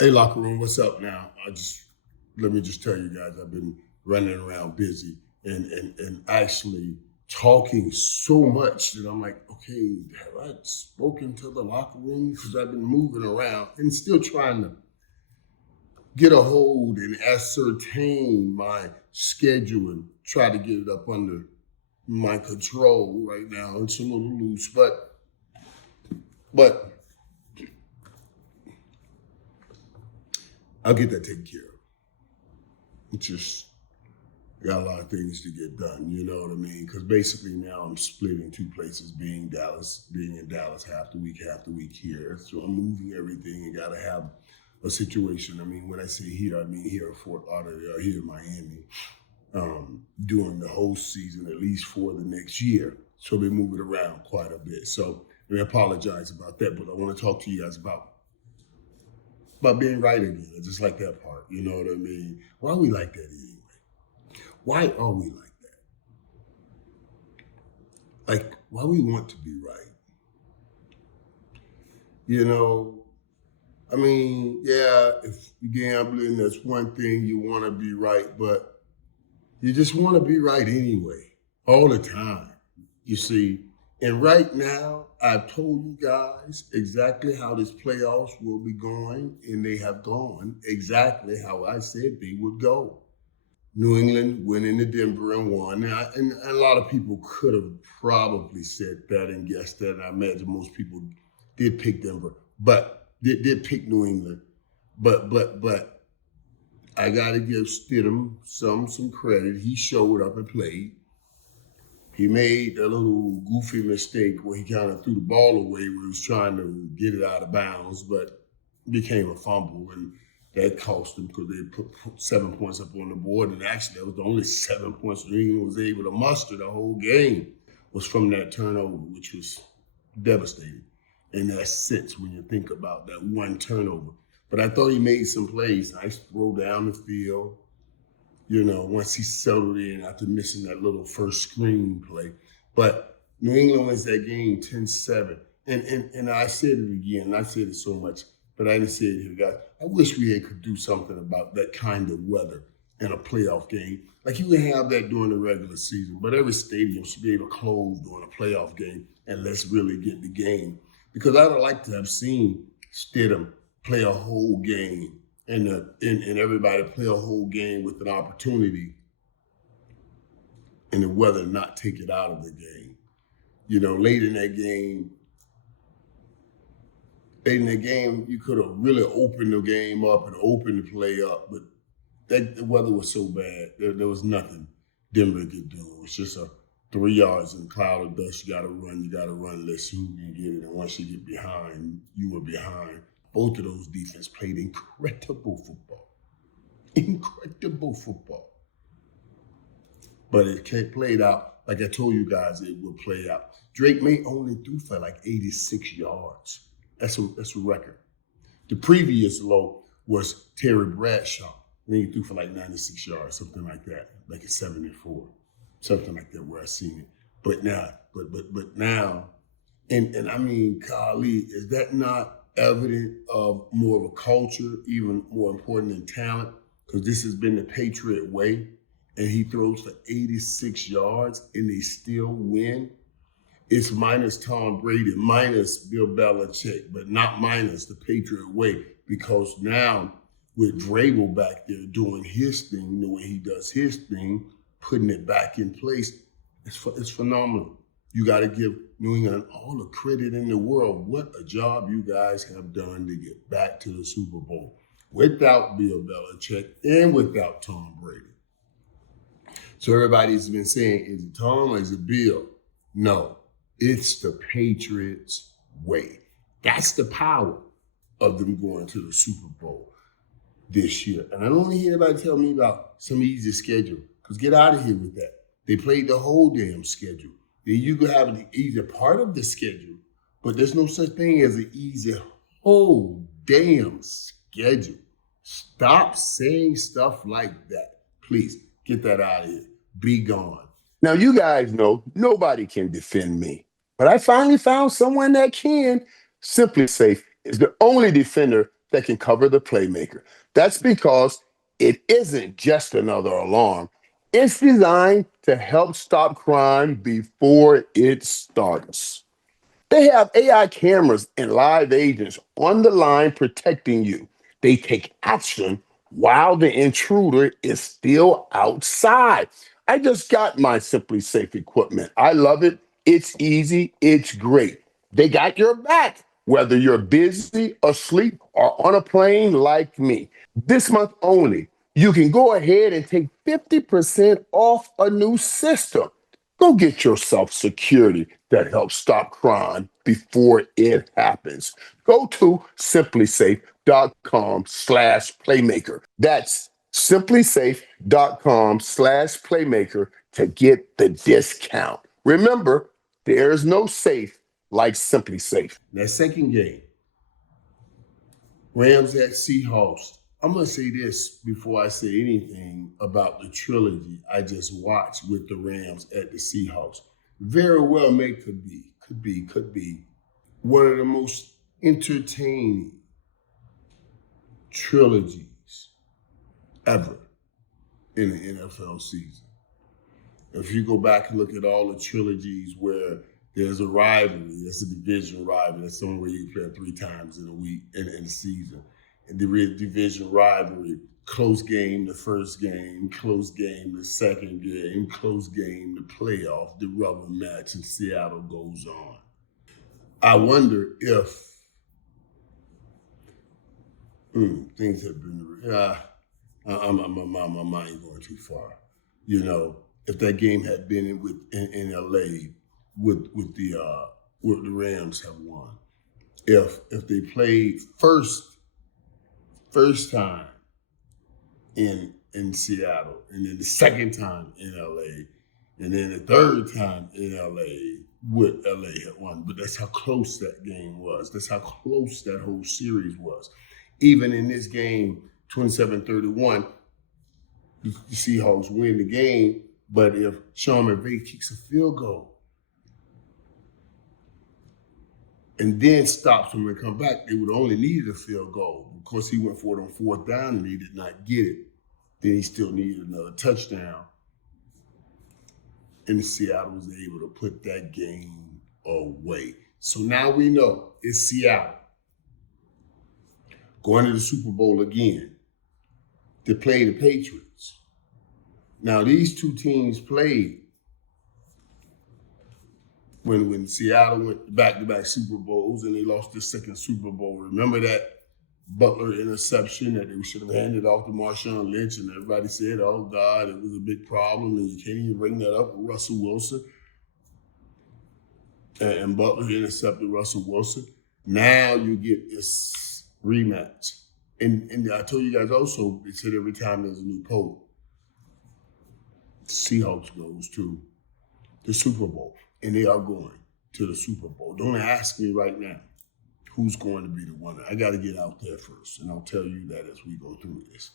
Hey, locker room, what's up now? Let me just tell you guys, I've been running around busy and actually talking so much that I'm like, okay, have I spoken to the locker room? Because I've been moving around and still trying to get a hold and ascertain my schedule and try to get it up under my control right now. It's a little loose, but I'll get that taken care of. It's just got a lot of things to get done, you know what I mean? Because basically now I'm split in two places, being in Dallas half the week here. So I'm moving everything and got to have a situation. I mean, when I say here, I mean here in Fort Lauderdale, here in Miami, during the whole season, at least for the next year. So I've been moving around quite a bit. So I apologize about that, but I want to talk to you guys about being right again. I just like that part, you know what I mean? Why are we like that anyway? Why are we like that? Like, why we want to be right? You know, I mean, yeah, if you're gambling, that's one thing, you want to be right, but you just want to be right anyway, all the time, you see. And right now, I've told you guys exactly how this playoffs will be going, and they have gone exactly how I said they would go. New England went into Denver and won. And a lot of people could have probably said that and guessed that. And I imagine most people did pick Denver, but did pick New England. But I got to give Stidham some credit. He showed up and played. He made a little goofy mistake where he kind of threw the ball away where he was trying to get it out of bounds, but it became a fumble, and that cost them because they put 7 points up on the board. And actually, that was the only 7 points New England was able to muster the whole game was from that turnover, which was devastating in that sense when you think about that one turnover. But I thought he made some plays. Nice throw down the field. You know, once he settled in after missing that little first screen play. But New England wins that game 10-7. And I said it again, and I said it so much, but I didn't say it here, guys. I wish we could do something about that kind of weather in a playoff game. Like you can have that during the regular season, but every stadium should be able to close during a playoff game, and let's really get the game. Because I would like to have seen Stidham play a whole game and everybody play a whole game with an opportunity and the weather not take it out of the game. You know, late in that game, you could have really opened the game up and opened the play up, but the weather was so bad. There was nothing Denver could do. It was just a 3 yards in a cloud of dust. You got to run. Let's see who can get it. And once you get behind, you were behind. Both of those defenses played incredible football. Incredible football. But it played out, like I told you guys, it would play out. Drake May only threw for like 86 yards. That's a record. The previous low was Terry Bradshaw. I think he threw for like 96 yards, something like that, like a 74, something like that where I seen it. But now, and I mean, golly, is that not evident of more of a culture, even more important than talent? Because this has been the Patriot way, and he throws for 86 yards and they still win. It's minus Tom Brady, minus Bill Belichick, but not minus the Patriot way, because now with Vrabel back there doing his thing, the way he does his thing, putting it back in place, it's phenomenal. You got to give New England all the credit in the world. What a job you guys have done to get back to the Super Bowl without Bill Belichick and without Tom Brady. So everybody's been saying, is it Tom or is it Bill? No, it's the Patriots' way. That's the power of them going to the Super Bowl this year. And I don't want to hear anybody tell me about some easy schedule, because get out of here with that. They played the whole damn schedule. You could have the easy part of the schedule, but there's no such thing as an easy whole damn schedule. Stop saying stuff like that. Please get that out of here. Be gone. Now, you guys know nobody can defend me, but I finally found someone that can. Simply Safe is the only defender that can cover the playmaker. That's because it isn't just another alarm. It's designed to help stop crime before it starts. They have AI cameras and live agents on the line protecting you. They take action while the intruder is still outside. I just got my Simply Safe equipment. I love it. It's easy. It's great. They got your back, whether you're busy, asleep, or on a plane like me. This month only, you can go ahead and take 50% off a new system. Go get yourself security that helps stop crime before it happens. Go to simplysafe.com/playmaker. That's simplysafe.com/playmaker to get the discount. Remember, there's no safe like Simply Safe. That second game, Rams at Seahawks. I'm going to say this before I say anything about the trilogy I just watched with the Rams at the Seahawks. Very well may could be one of the most entertaining trilogies ever in the NFL season. If you go back and look at all the trilogies where there's a rivalry, that's a division rivalry, that's somewhere you play 3 times in a week in the season. And the division rivalry, close game the first game, close game the second game, close game the playoff, the rubber match in Seattle goes on. I wonder if things have been, my mind going too far. You know, if that game had been in LA with the Rams have won. If they played first time in Seattle, and then the second time in LA, and then the third time in LA, with LA had won. But that's how close that game was. That's how close that whole series was. Even in this game, 27-31, the Seahawks win the game, but if Sean McVay kicks a field goal and then stops them and come back, they would only needed a field goal. Of course, he went for it on 4th down and he did not get it. Then he still needed another touchdown. And Seattle was able to put that game away. So now we know it's Seattle going to the Super Bowl again to play the Patriots. Now, these two teams played when Seattle went back-to-back Super Bowls and they lost their second Super Bowl. Remember that Butler interception that they should have handed off to Marshawn Lynch, and everybody said, oh, God, it was a big problem, and you can't even bring that up with Russell Wilson. And Butler intercepted Russell Wilson. Now you get this rematch. And I told you guys also, they said every time there's a new pope, Seahawks goes to the Super Bowl. And they are going to the Super Bowl. Don't ask me right now who's going to be the winner. I got to get out there first, and I'll tell you that as we go through this,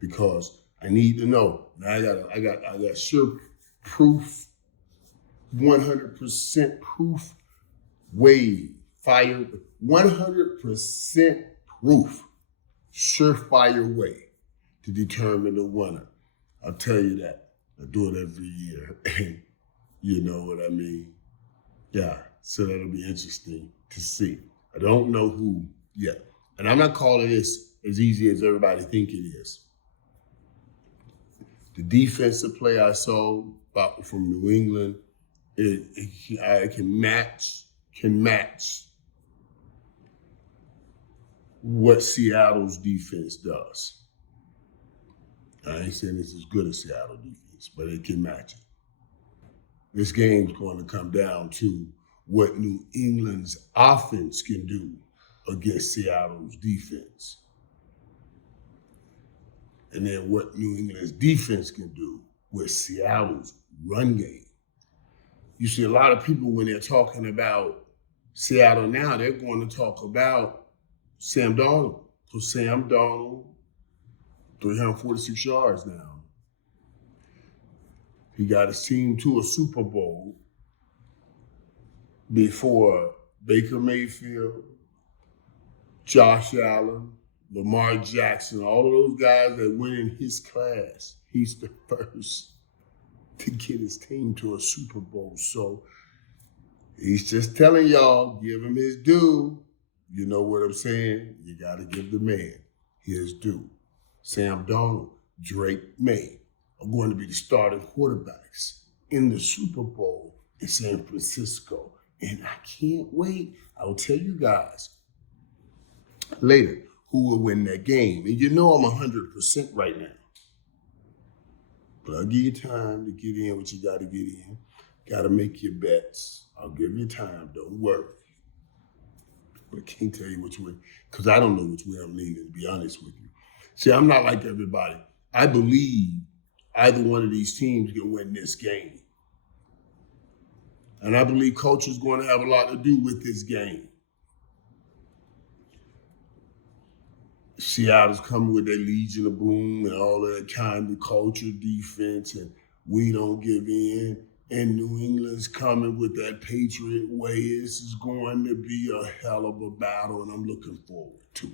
because I need to know. Now I got sure proof, 100% proof, fire, 100% proof, surefire way to determine the winner. I'll tell you that. I do it every year. You know what I mean? Yeah, so that'll be interesting to see. I don't know who yet. And I'm not calling this as easy as everybody think it is. The defensive play I saw from New England, it can match what Seattle's defense does. I ain't saying it's as good as Seattle defense, but it can match it. This game's going to come down to what New England's offense can do against Seattle's defense. And then what New England's defense can do with Seattle's run game. You see a lot of people when they're talking about Seattle now, they're going to talk about Sam Darnold. So Sam Darnold, 346 yards now. He got his team to a Super Bowl before Baker Mayfield, Josh Allen, Lamar Jackson, all of those guys that went in his class, he's the first to get his team to a Super Bowl. So he's just telling y'all, give him his due. You know what I'm saying? You got to give the man his due. Sam Darnold, Drake May are going to be the starting quarterbacks in the Super Bowl in San Francisco. And I can't wait. I will tell you guys later who will win that game. And you know I'm 100% right now. But I'll give you time to get in what you got to get in. Got to make your bets. I'll give you time. Don't worry. But I can't tell you which way, because I don't know which way I'm leaning, to be honest with you. See, I'm not like everybody. I believe either one of these teams can win this game. And I believe culture is going to have a lot to do with this game. Seattle's coming with their Legion of Boom and all of that kind of culture, defense, and we don't give in. And New England's coming with that Patriot way. This is going to be a hell of a battle, and I'm looking forward to it.